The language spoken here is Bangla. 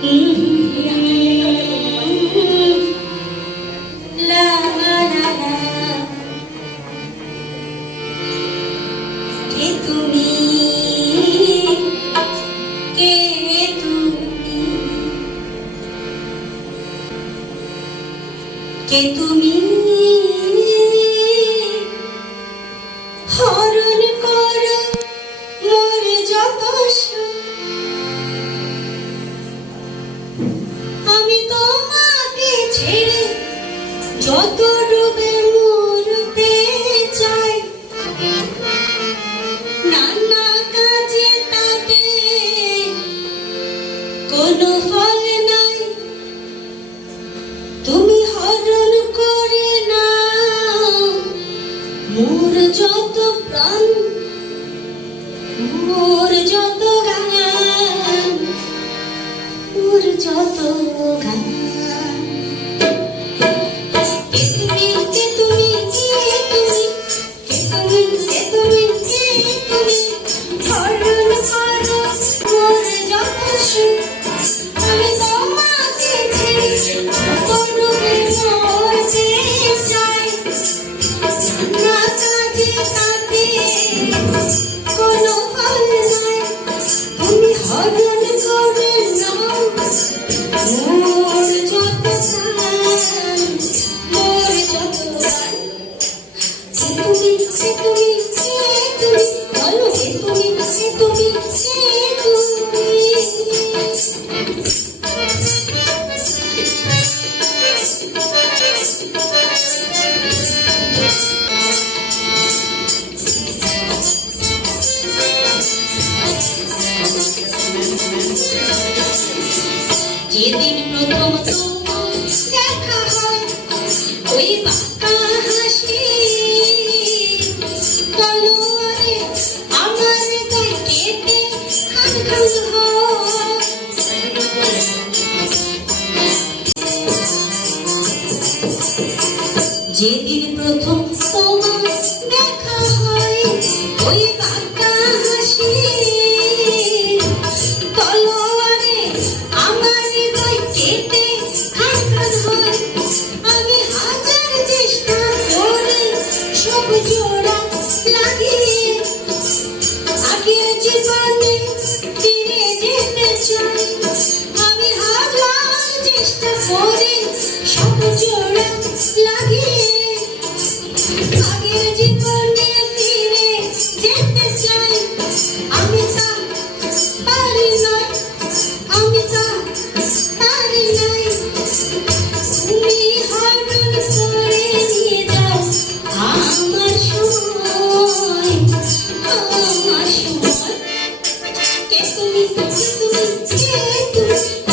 কে তুমি হরণ করো মোর যত আমি তোমাকে ছেড়ে যত ডুবে মরতে চাই নানা কাজে তাতে কোনো ফল নাই তুমি হরণ করে না মোর যত প্রাণ মোর যত গান মোর যত গান কে তুমি কে তুমি কে তুমি কে তুমি কে তুমি কে তুমি হরণ করো মোর যত সুখ আমি তোমাকে ছেড়ে কোনো মরতে চাই না কাজে তাতে কোনো ফল নাই তুমি হরণ করে নাও মোর যত গান মোর যত গান তুমি তুমি তুমি বলো তুমি তুমি যেদিন প্রথম তোমার দেখা হয় ওই বাঁকা হাসি তলোয়ারে আমার গায়ে কেটে খান খান হয় যেদিন প্রথম তোমার দেখা হয় ওই বাঁকা হাসি তলোয়ারে আমার গায়ে কেটে খান খান হয় আমি হাজার চেষ্টা করে সব জোড়া লাগিয়ে আগের জীবনে ফিরে যেতে চাই আমি হাজার চেষ্টা করে সব জোড়া লাগিয়ে আগের জীবনে ফিরে যেতে চাই আমি তা পারি নাই আমি তা পারি নাই তুমি হরণ করে নিয়ে যাও আমার সময় কে তুমি কে তুমি কে তুমি